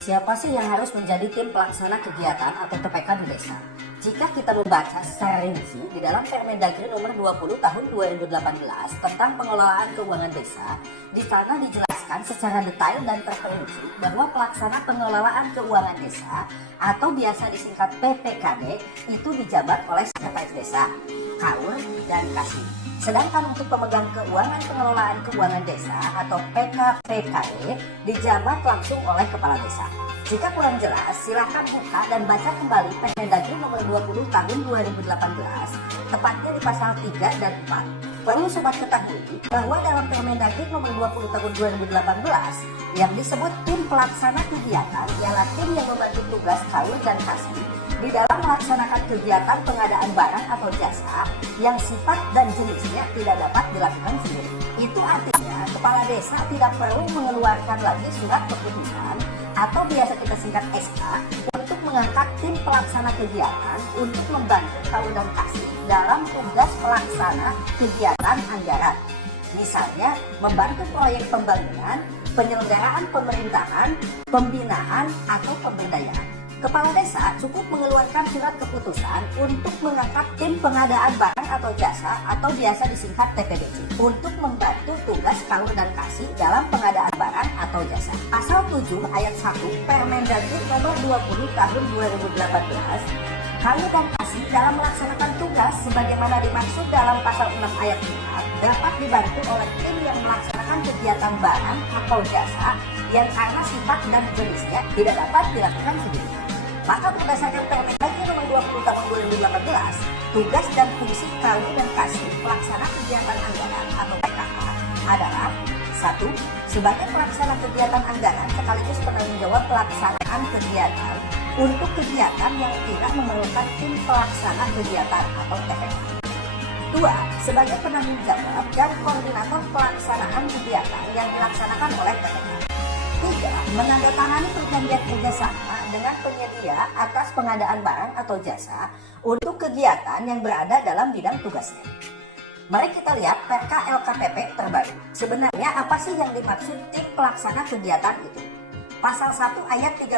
Siapa sih yang harus menjadi tim pelaksana kegiatan atau TPK di desa? Jika kita membaca secara rinci di dalam Permendagri nomor 20 tahun 2018 tentang pengelolaan keuangan desa, di sana dijelaskan secara detail dan terperinci bahwa pelaksana pengelolaan keuangan desa atau biasa disingkat PPKD itu dijabat oleh sekretaris desa, KAUR, dan Kasih. Sedangkan untuk pemegang keuangan pengelolaan keuangan desa atau PKPKD dijabat langsung oleh kepala desa. Jika kurang jelas, silahkan buka dan baca kembali Permendagri nomor 20 tahun 2018, tepatnya di pasal 3 dan 4. Perlu sobat ketahui bahwa dalam Permendagri nomor 20 tahun 2018 yang disebut tim pelaksana kegiatan ialah tim yang membantu tugas KAUR dan Kasih di dalam melaksanakan kegiatan pengadaan barang atau jasa yang sifat dan jenisnya tidak dapat dilakukan sendiri. Itu artinya kepala desa tidak perlu mengeluarkan lagi surat keputusan atau biasa kita singkat SK untuk mengangkat tim pelaksana kegiatan untuk membantu KAUR dan Kasih dalam tugas pelaksana kegiatan anggaran. Misalnya membantu proyek pembangunan, penyelenggaraan pemerintahan, pembinaan, atau pemberdayaan. Kepala desa cukup mengeluarkan surat keputusan untuk mengangkat tim pengadaan barang atau jasa atau biasa disingkat TPBJ untuk membantu tugas KAUR dan Kasih dalam pengadaan barang atau jasa. Pasal 7 ayat 1 Permendagri nomor 20 tahun 2018, KAUR dan Kasih dalam melaksanakan tugas sebagaimana dimaksud dalam pasal 6 ayat 4 dapat dibantu oleh tim yang melaksanakan kegiatan barang atau jasa yang karena sifat dan jenisnya tidak dapat dilakukan sendiri. Maka berdasarkan Permendagri nomor 20 tahun 2018, tugas dan fungsi KAUR dan Kasih pelaksana kegiatan anggaran atau PKA adalah 1. Sebagai pelaksana kegiatan anggaran sekaligus penanggung jawab pelaksanaan kegiatan untuk kegiatan yang tidak memerlukan tim pelaksana kegiatan atau TPK. 2. Sebagai penanggung jawab dan koordinator pelaksanaan kegiatan yang dilaksanakan oleh TPK. 3. Menandatangani perjanjian kerjasama dengan penyedia atas pengadaan barang atau jasa untuk kegiatan yang berada dalam bidang tugasnya. Mari kita lihat PK LKPP terbaru. Sebenarnya apa sih yang dimaksud tim pelaksana kegiatan itu? Pasal 1 ayat 13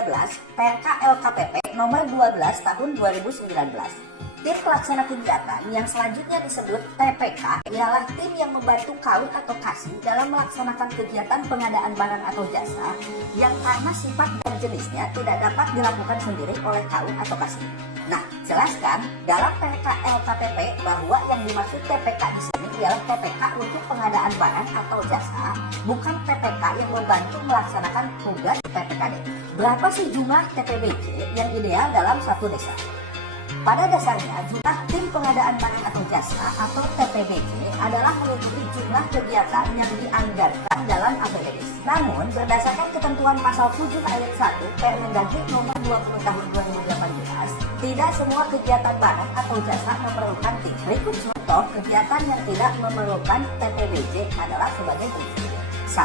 PK LKPP nomor 12 tahun 2019. Tim pelaksana kegiatan yang selanjutnya disebut TPK ialah tim yang membantu KAUR atau Kasih dalam melaksanakan kegiatan pengadaan barang atau jasa yang karena sifat dan jenisnya tidak dapat dilakukan sendiri oleh KAUR atau Kasih. Nah, jelaskan dalam PK LKPP bahwa yang dimaksud TPK di sini ialah TPK untuk pengadaan barang atau jasa, bukan TPK yang membantu melaksanakan tugas PPKD. Berapa sih jumlah TPBJ yang ideal dalam satu desa? Pada dasarnya, jumlah tim pengadaan barang atau jasa atau TPBJ adalah meliputi jumlah kegiatan yang dianggarkan dalam APBD. Namun, berdasarkan ketentuan pasal 7 ayat 1 Permendagri nomor 20 tahun 2018, tidak semua kegiatan barang atau jasa memerlukan tim. Berikut contoh kegiatan yang tidak memerlukan TPBJ adalah sebagai berikut. 1.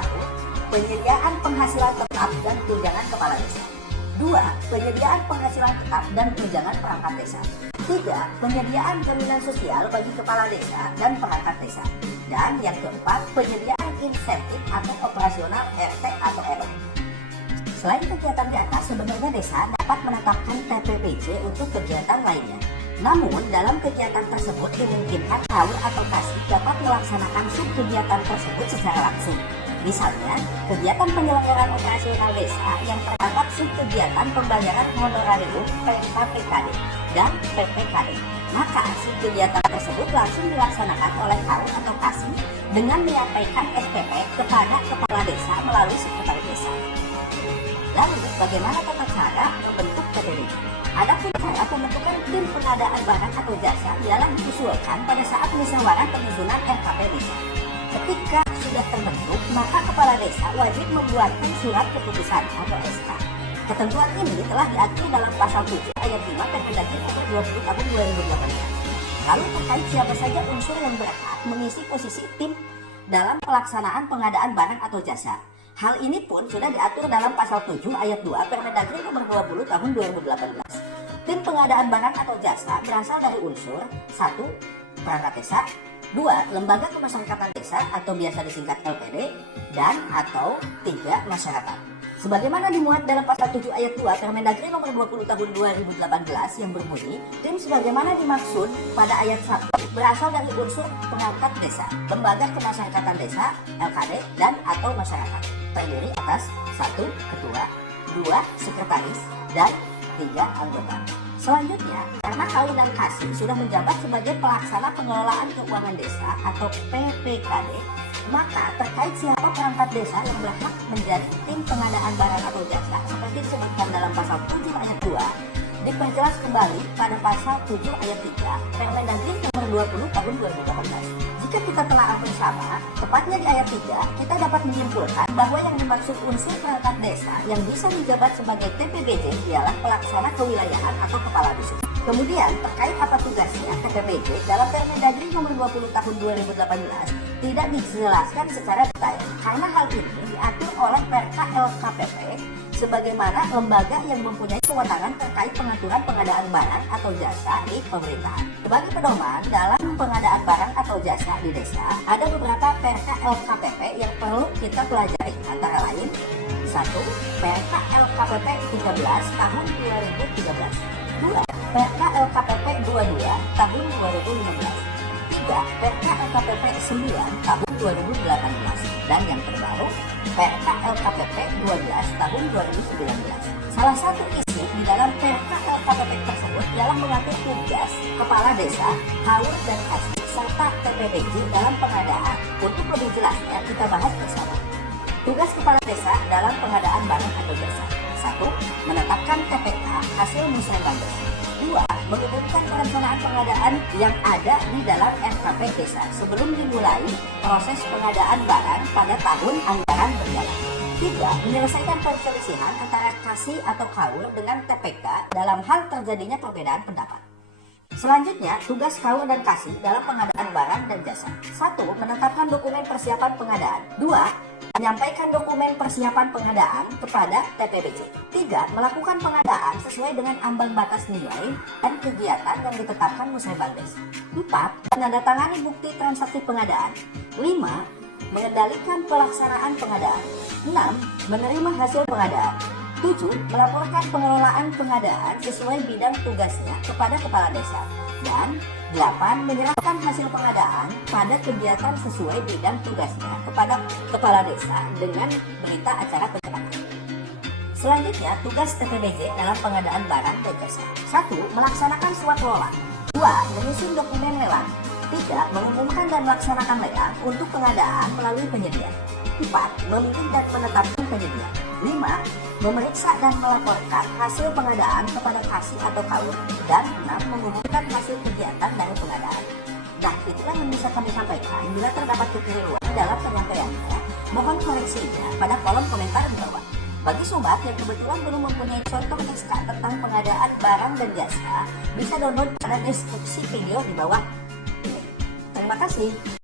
Penyediaan penghasilan tetap dan tunjangan kepala desa. 2. Penyediaan penghasilan tetap dan tunjangan perangkat desa. 3. Penyediaan jaminan sosial bagi kepala desa dan perangkat desa. Dan yang keempat, penyediaan insentif atau operasional RT atau RW. Selain kegiatan di atas, sebenarnya desa dapat menetapkan TPBJ untuk kegiatan lainnya. Namun, dalam kegiatan tersebut dimungkinkan KAUR atau Kasih dapat melaksanakan subkegiatan tersebut secara langsung. Misalnya, kegiatan penyelenggaraan operasional desa yang terdapat subkegiatan pembayaran honorarium PKPKD dan PPKD. Maka subkegiatan tersebut langsung dilaksanakan oleh KAUR atau Kasih dengan menyampaikan SPP kepada kepala desa melalui sekretaris desa. Lalu, bagaimana tata cara membentuk TPBJ? Adapun cara pembentukan tim pengadaan barang atau jasa ialah diusulkan pada saat musyawarah penyusunan RKP desa. Ketika sudah terbentuk, maka kepala desa wajib membuatkan surat keputusan atau SK. Ketentuan ini telah diatur dalam pasal 7 ayat 5 Permendagri nomor 20 tahun 2018. Lalu terkait siapa saja unsur yang berhak mengisi posisi tim dalam pelaksanaan pengadaan barang atau jasa. Hal ini pun sudah diatur dalam pasal 7 ayat 2 Permendagri nomor 20 tahun 2018. Tim pengadaan barang atau jasa berasal dari unsur 1. Perangkat desa, 2. Lembaga Pemasyarakatan Desa atau biasa disingkat LPD. Dan atau 3. Masyarakat. Sebagaimana dimuat dalam pasal 7 ayat 2 Permendagri nomor 20 tahun 2018 yang berbunyi, tim sebagaimana dimaksud pada ayat 1 berasal dari unsur perangkat desa, lembaga pemasyarakatan desa, LKD, dan atau masyarakat. Terdiri atas 1. Ketua, 2. Sekretaris, dan 3. Anggota. Selanjutnya, karena Kawin dan Kasih sudah menjabat sebagai pelaksana pengelolaan keuangan desa atau PPKD, maka terkait siapa perangkat desa yang berhak menjadi tim pengadaan barang atau jasa seperti disebutkan dalam pasal 7 ayat 2 diperjelas kembali pada pasal 7 ayat 3 Permendagri nomor 20 tahun 2018. Jika kita telah bersama, tepatnya di ayat 3, kita dapat menyimpulkan bahwa yang dimaksud unsur perangkat desa yang bisa dijabat sebagai TPBJ ialah pelaksana kewilayahan atau kepala dusun. Kemudian, terkait apa tugasnya TPBJ dalam Permendagri nomor 20 tahun 2018 tidak dijelaskan secara detail karena hal ini diatur oleh Perka LKPP sebagaimana lembaga yang mempunyai kewenangan terkait pengaturan pengadaan barang atau jasa di pemerintahan. Sebagai pedoman dalam pengadaan barang atau jasa di desa, ada beberapa Perka LKPP yang perlu kita pelajari, antara lain 1. Perka LKPP 13 tahun 2013. 2. Perka LKPP 22 tahun 2015. 3. Perka LKPP 9 tahun 2018. Dan yang terbaru, Perka LKPP 12 tahun 2019. Salah satu isi di dalam Perka LKPP tersebut ialah mengatur tugas kepala desa, Kawin dan Kasih, serta TPBJ dalam pengadaan. Untuk lebih jelasnya, kita bahas bersama. Tugas kepala desa dalam pengadaan barang atau jasa. 1. Menetapkan TPK hasil musyawarah desa. 2. Mengumumkan perencanaan pengadaan yang ada di dalam RKP desa sebelum dimulai proses pengadaan barang pada tahun anggaran berjalan. 3. Menyelesaikan perselisihan antara kasih atau kawin dengan TPK dalam hal terjadinya perbedaan pendapat. Selanjutnya, tugas kawin dan kasih dalam pengadaan barang dan jasa. 1. Menetapkan dokumen persiapan pengadaan. 2. Menyampaikan dokumen persiapan pengadaan kepada TPBJ. 3. Melakukan pengadaan sesuai dengan ambang batas nilai dan kegiatan yang ditetapkan Musyawarah. 4. Menandatangani bukti transaksi pengadaan. 5. Mengendalikan pelaksanaan pengadaan. 6. Menerima hasil pengadaan. 7. Melaporkan pengelolaan pengadaan sesuai bidang tugasnya kepada kepala desa. Dan 8. Menyerahkan hasil pengadaan pada kegiatan sesuai bidang tugasnya kepada kepala desa dengan berita acara pencerahan. Selanjutnya, tugas TPBJ dalam pengadaan barang dan jasa. 1. Melaksanakan suap lola. 2. Menyusun dokumen lelang. 3. Mengumumkan dan melaksanakan lelang untuk pengadaan melalui penyedia. 4. Memilih dan menetapkan penyedia. 5. Memeriksa dan melaporkan hasil pengadaan kepada kasih atau kawin. Dan 6. Mengumumkan hasil kegiatan dari pengadaan. Nah, itulah yang bisa kami sampaikan. Bila terdapat kekeliruan dalam penyampaiannya, mohon koreksinya pada kolom komentar di bawah. Bagi sobat yang kebetulan belum mempunyai contoh SK tentang pengadaan barang dan jasa, bisa download pada deskripsi video di bawah ini. Terima kasih.